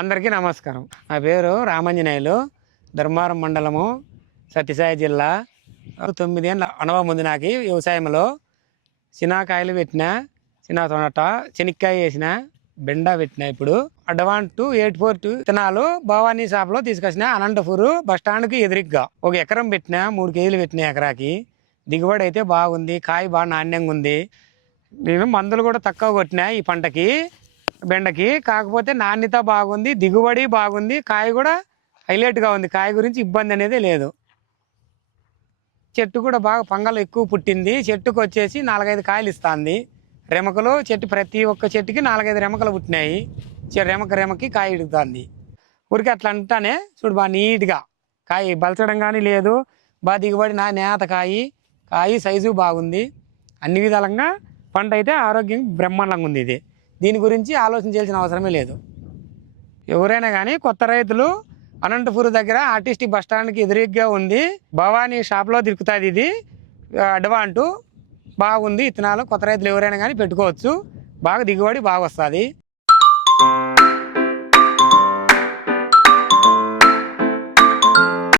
అందరికీ నమస్కారం. నా పేరు రామాంజనేయులు, ధర్మారం మండలము, సత్యసాయి జిల్లా. 9 ఏళ్ళ అనుభవం ఉంది నాకు వ్యవసాయంలో. చినాకాయలు పెట్టిన, చిన్న తోట, చెనిక్కాయ వేసిన, బెండ పెట్టిన. ఇప్పుడు అడ్వాన్స్ 842 విత్తనాలు భవానీ షాప్లో తీసుకొచ్చిన. అనంతపూర్ బస్టాండ్కి ఎదురుగ్గా 1 ఎకరం పెట్టిన, 3 కేజీలు పెట్టిన ఎకరాకి. దిగుబడి అయితే బాగుంది, కాయ బాగా నాణ్యంగా ఉంది. నేను మందులు కూడా తక్కువ కొట్టిన ఈ పంటకి, బెండకి. కాకపోతే నాణ్యత బాగుంది, దిగుబడి బాగుంది, కాయ కూడా హైలైట్గా ఉంది. కాయ గురించి ఇబ్బంది అనేది లేదు. చెట్టు కూడా బాగా పంగలు ఎక్కువ పుట్టింది. చెట్టుకు వచ్చేసి 4-5 కాయలు ఇస్తుంది. రెమకలు చెట్టు, ప్రతి ఒక్క చెట్టుకి 4-5 రెమకలు పుట్టినాయి. రెమకి కాయ ఇడుగుతుంది. ఊరికి అట్లా అంటానే చూడు, బాగా నీట్గా కాయ బలచడం కానీ లేదు. బాగా దిగుబడి నేత కాయ సైజు బాగుంది. అన్ని విధాలంగా పంట అయితే ఆరోగ్యం బ్రహ్మాండంగా ఉంది. దీని గురించి ఆలోచన చేయాల్సిన అవసరమే లేదు. ఎవరైనా కానీ కొత్త రైతులు అనంతపూర్ దగ్గర ఆర్టీసీ బస్టాండ్కి ఎదురుగ్గా ఉంది, భవానీ షాప్లో దొరుకుతుంది. ఇది అడ్వాన్స్ బాగుంది. విత్తనాలు కొత్త రైతులు ఎవరైనా కానీ పెట్టుకోవచ్చు. బాగా దిగుబడి బాగా వస్తుంది.